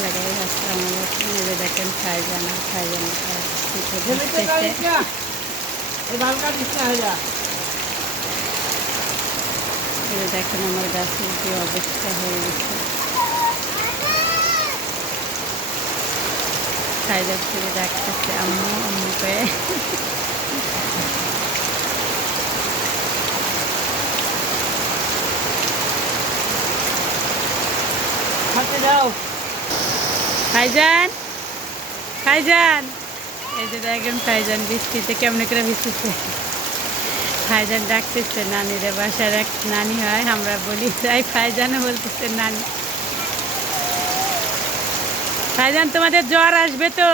Hello guys, আসসালামু আলাইকুম। এই যে দেখেন ফাইজানা এই যে দেখেন আমার গাছের কি অবস্থা হয়ে গেছে। ফাইজার থেকে ডাকতেছে আম্মু আম্মু করে। ফাইজান ফাইজান এই যে দেখেন ফাইজান বৃষ্টিতে কেমন করে ভিজতেছে। ফাইজান ডাকতেছে নানিরে, বাসার এক নানি হয়, আমরা বলি তাই ফাইজানও বলতেছে নানি। ফাইজান তোমাদের জ্বর আসবে তো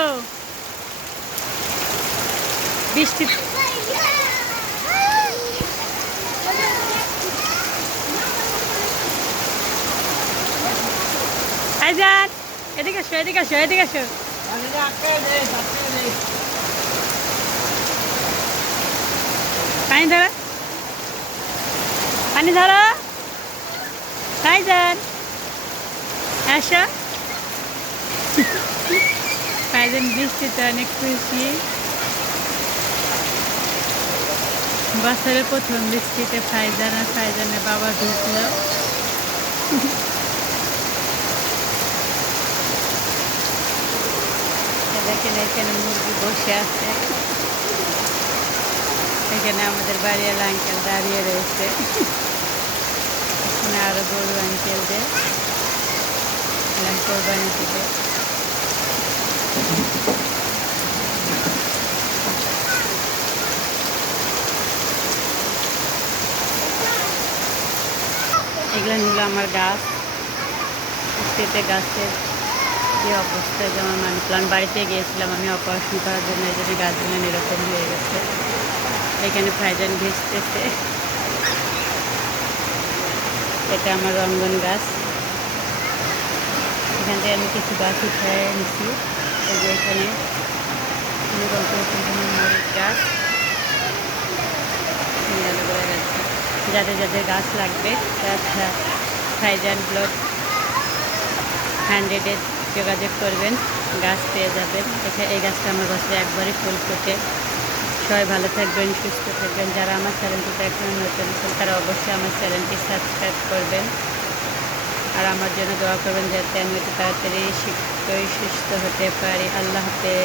বৃষ্টি। ফাইজান এদিকে আসো এদিকে আসো এদিকে আসো। পানি ধরো পানি ধরো। ফাইজান আসো। ফাইজান বৃষ্টিতে অনেক খুশি। বছরের প্রথম বৃষ্টিতে ফাইজান আর ফাইজানের বাবা ঢুকলো। দেখেন এখানে মুরগি বসে আছে, এখানে আমাদের বাড়ির আঙ্কেল দাঁড়িয়ে রয়েছে, এখানে আরো গরু আঙ্কেলদের কোরবানি দিবে। এগুলো নিল আমার গাছ। বৃষ্টিতে গাছের যে অবস্থা, যেমন মানি প্লান্ট বাড়িতে গিয়েছিলাম আমি অপারেশন করার জন্য, এই জন্য গাছগুলো এরকম হয়ে গেছে। এখানে ফাইজান ভিজতেছে। এটা আমার রঙ্গন গাছ, এখান থেকে আমি কিছু গাছ উঠায় নিচ্ছি। এই যে এখানে মরিচ গাছ, যাদের যাদের গাছ লাগবে তারা ফাইজান ব্লক 100-এ যোগাযোগ করবেন, গাছ পেয়ে যাবেন। এই গাছটা আমার বছরে একবারই ফুল ফোটে। সবাই ভালো থাকবেন, সুস্থ থাকবেন। যারা আমার চ্যানেলটিতে এখন নতুন আছেন তারা অবশ্যই আমার চ্যানেলটি সাবস্ক্রাইব করবেন আর আমার জন্য দোয়া করবেন যাতে আমি একটু তাড়াতাড়ি শীঘ্রই সুস্থ হতে পারি। আল্লাহ হাফেজ।